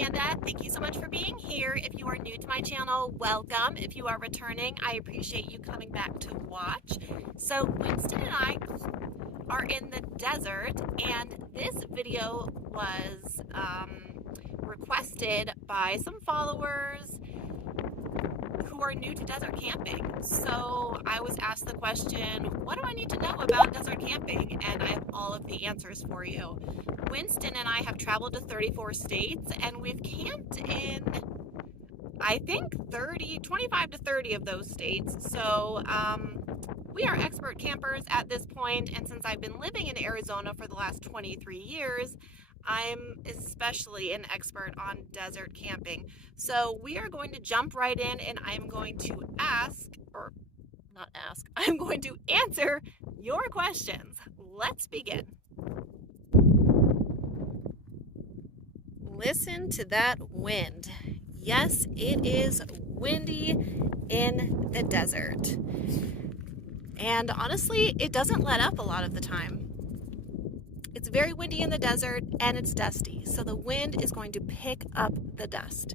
Amanda. Thank you so much for being here. If you are new to my channel, welcome. If you are returning, I appreciate you coming back to watch. So Winston and I are in the desert, and this video was requested by some followers who are new to desert camping. So I was asked the question, what do I need to know about desert camping? And I have all of the answers for you. Winston and I have traveled to 34 states, and we've camped in, I think, 25 to 30 of those states. So we are expert campers at this point, and since I've been living in Arizona for the last 23 years, I'm especially an expert on desert camping. So we are going to jump right in, and I'm going to I'm going to answer your questions. Let's begin. Listen to that wind. Yes, it is windy in the desert. And honestly, it doesn't let up a lot of the time. It's very windy in the desert and it's dusty, so the wind is going to pick up the dust.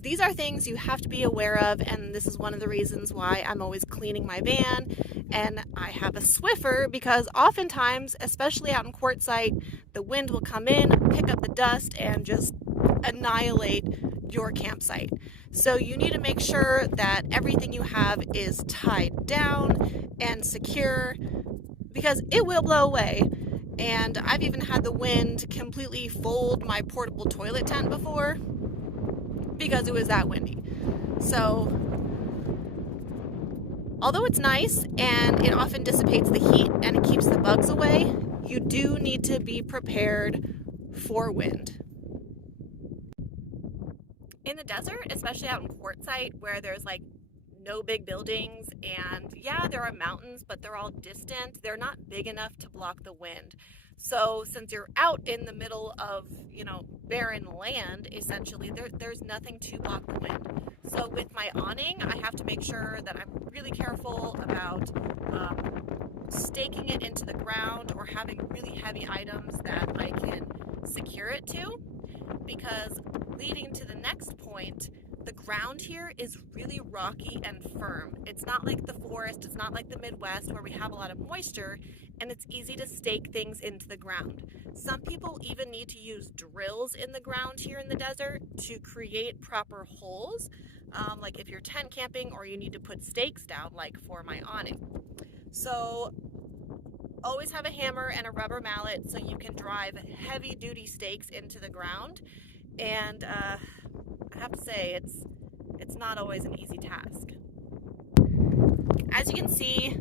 These are things you have to be aware of, and this is one of the reasons why I'm always cleaning my van and I have a Swiffer, because oftentimes, especially out in quartzsite, the wind will come in, pick up the dust, and just annihilate your campsite. So you need to make sure that everything you have is tied down and secure, because it will blow away. And I've even had the wind completely fold my portable toilet tent before because it was that windy. So although it's nice and it often dissipates the heat and it keeps the bugs away, you do need to be prepared for wind. In the desert, especially out in quartzsite where there's like no big buildings, and yeah, there are mountains, but they're all distant. They're not big enough to block the wind. So since you're out in the middle of, barren land, essentially, there's nothing to block the wind. So with my awning, I have to make sure that I'm really careful about staking it into the ground or having really heavy items that I can secure it to, because leading to the next point, the ground here is really rocky and firm. It's not like the forest, it's not like the Midwest where we have a lot of moisture, and it's easy to stake things into the ground. Some people even need to use drills in the ground here in the desert to create proper holes, like if you're tent camping or you need to put stakes down, like for my awning. So always have a hammer and a rubber mallet so you can drive heavy duty stakes into the ground. And I have to say, it's not always an easy task. As you can see,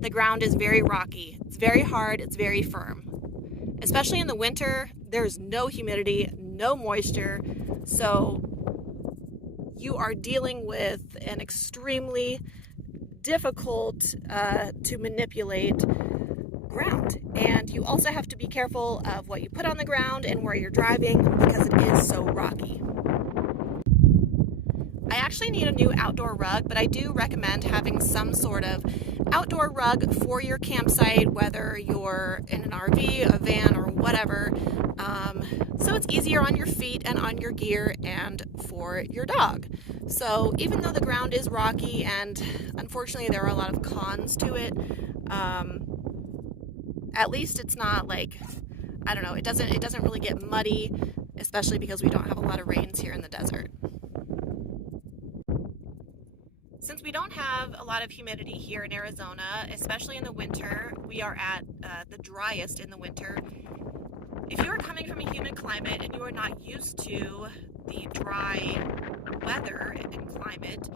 the ground is very rocky. It's very hard, it's very firm. Especially in the winter, there's no humidity, no moisture, so you are dealing with an extremely difficult to manipulate ground. And you also have to be careful of what you put on the ground and where you're driving, because it is so rocky. I actually need a new outdoor rug, but I do recommend having some sort of outdoor rug for your campsite, whether you're in an RV, a van, or whatever, so it's easier on your feet and on your gear and for your dog. So even though the ground is rocky, and unfortunately there are a lot of cons to it, at least it's not like, I don't know, it doesn't really get muddy, especially because we don't have a lot of rains here in the desert. Since we don't have a lot of humidity here in Arizona, especially in the winter, we are at the driest in the winter. If you are coming from a humid climate and you are not used to the dry weather and climate,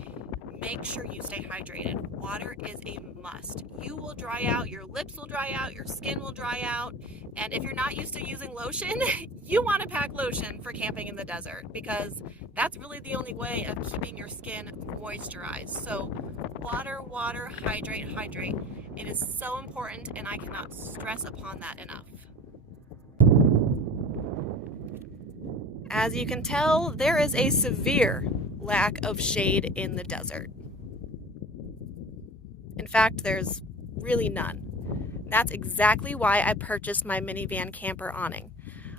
make sure you stay hydrated. Water is a must. You will dry out, your lips will dry out, your skin will dry out, and if you're not used to using lotion, you want to pack lotion for camping in the desert, because that's really the only way of keeping your skin moisturized. So water, hydrate. It is so important, and I cannot stress upon that enough. As you can tell, there is a severe lack of shade in the desert. In fact, there's really none. That's exactly why I purchased my Minivan camper awning.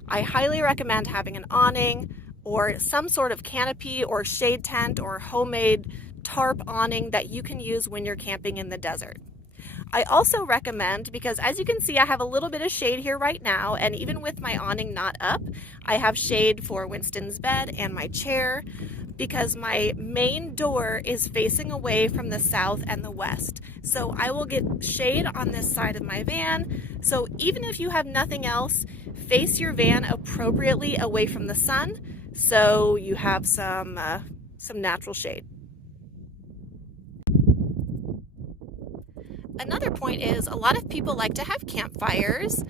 I highly recommend having an awning or some sort of canopy or shade tent or homemade tarp awning that you can use when you're camping in the desert. I also recommend, because as you can see, I have a little bit of shade here right now, and even with my awning not up, I have shade for Winston's bed and my chair, because my main door is facing away from the south and the west. So I will get shade on this side of my van. So even if you have nothing else, face your van appropriately away from the sun so you have some natural shade. Another point is a lot of people like to have campfires,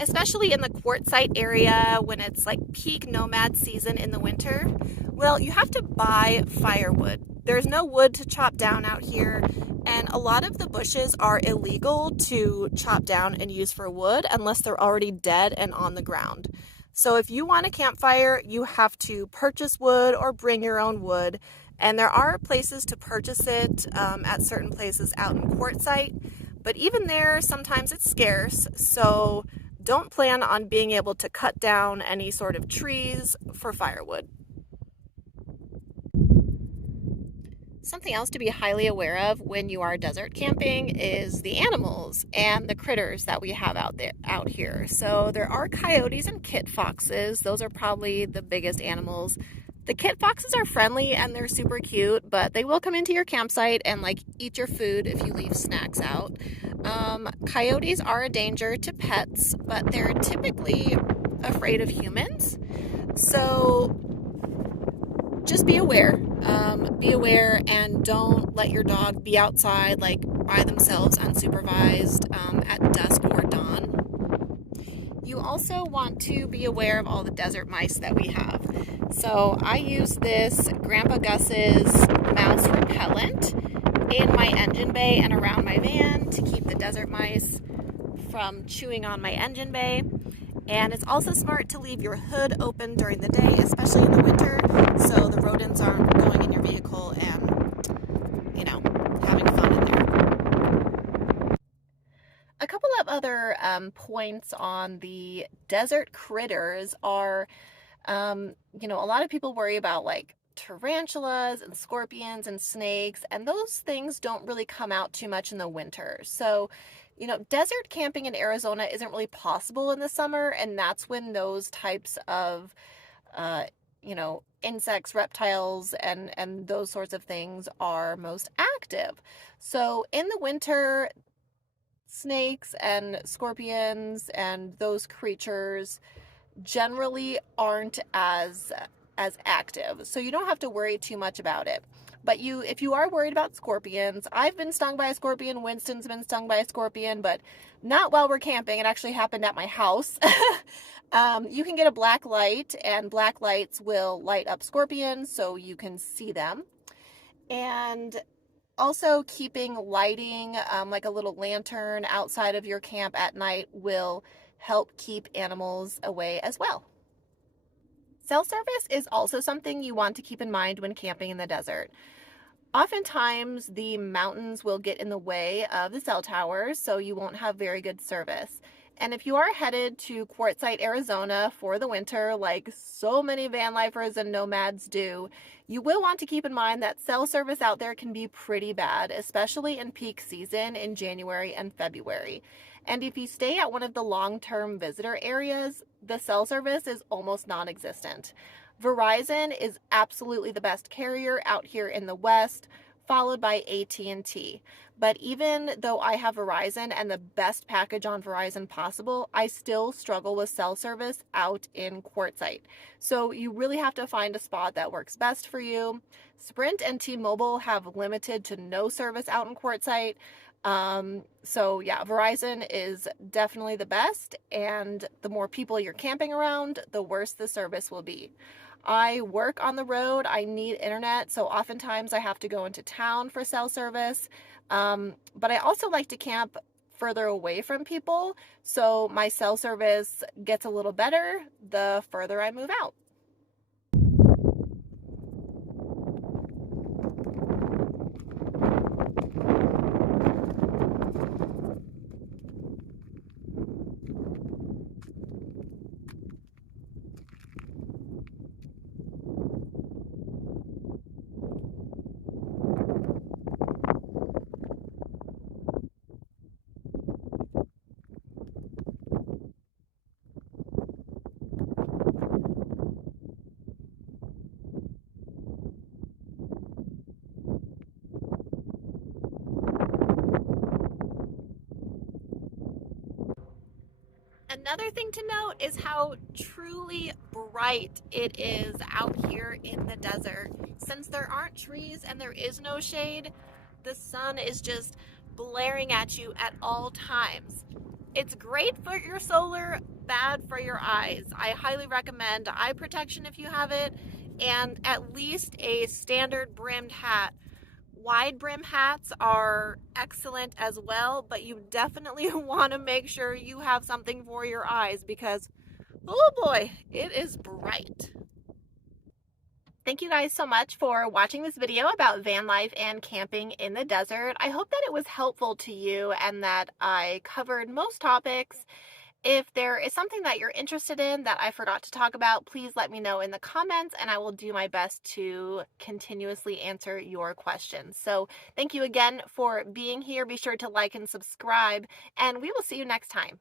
especially in the quartzsite area when it's like peak nomad season in the winter. Well, you have to buy firewood. There's no wood to chop down out here, and a lot of the bushes are illegal to chop down and use for wood unless they're already dead and on the ground. So if you want a campfire, you have to purchase wood or bring your own wood. And there are places to purchase it at certain places out in quartzsite, but even there, sometimes it's scarce. So don't plan on being able to cut down any sort of trees for firewood. Something else to be highly aware of when you are desert camping is the animals and the critters that we have out here. So there are coyotes and kit foxes. Those are probably the biggest animals. The kit foxes are friendly and they're super cute, but they will come into your campsite and like eat your food if you leave snacks out. Coyotes are a danger to pets, but they're typically afraid of humans. So just be aware. Be aware and don't let your dog be outside like by themselves unsupervised at dusk or dawn. You also want to be aware of all the desert mice that we have. So I use this Grandpa Gus's mouse repellent in my engine bay and around my van to keep the desert mice from chewing on my engine bay. And it's also smart to leave your hood open during the day, especially in the winter, so the rodents aren't going in your vehicle and, having fun in there. A couple of other points on the desert critters are, a lot of people worry about like tarantulas and scorpions and snakes, and those things don't really come out too much in the winter. So desert camping in Arizona isn't really possible in the summer, and that's when those types of, insects, reptiles, and those sorts of things are most active. So in the winter, snakes and scorpions and those creatures generally aren't as active. So you don't have to worry too much about it. But if you are worried about scorpions, I've been stung by a scorpion, Winston's been stung by a scorpion, but not while we're camping. It actually happened at my house. You can get a black light, and black lights will light up scorpions so you can see them. And also keeping lighting, like a little lantern outside of your camp at night, will help keep animals away as well. Cell service is also something you want to keep in mind when camping in the desert. Oftentimes, the mountains will get in the way of the cell towers, so you won't have very good service. And if you are headed to Quartzsite, Arizona for the winter, like so many van lifers and nomads do, you will want to keep in mind that cell service out there can be pretty bad, especially in peak season in January and February. And if you stay at one of the long-term visitor areas, the cell service is almost non-existent. Verizon is absolutely the best carrier out here in the West, followed by AT&T. But even though I have Verizon and the best package on Verizon possible, I still struggle with cell service out in Quartzsite. So you really have to find a spot that works best for you. Sprint and T-Mobile have limited to no service out in Quartzsite. Verizon is definitely the best, and the more people you're camping around, the worse the service will be. I work on the road, I need internet, so oftentimes I have to go into town for cell service, but I also like to camp further away from people, so my cell service gets a little better the further I move out. Another thing to note is how truly bright it is out here in the desert. Since there aren't trees and there is no shade, the sun is just blaring at you at all times. It's great for your solar, bad for your eyes. I highly recommend eye protection if you have it, and at least a standard brimmed hat. Wide brim hats are excellent as well, but you definitely want to make sure you have something for your eyes because, oh boy, it is bright. Thank you guys so much for watching this video about van life and camping in the desert. I hope that it was helpful to you and that I covered most topics. If there is something that you're interested in that I forgot to talk about, please let me know in the comments and I will do my best to continuously answer your questions. So thank you again for being here. Be sure to like and subscribe, and we will see you next time.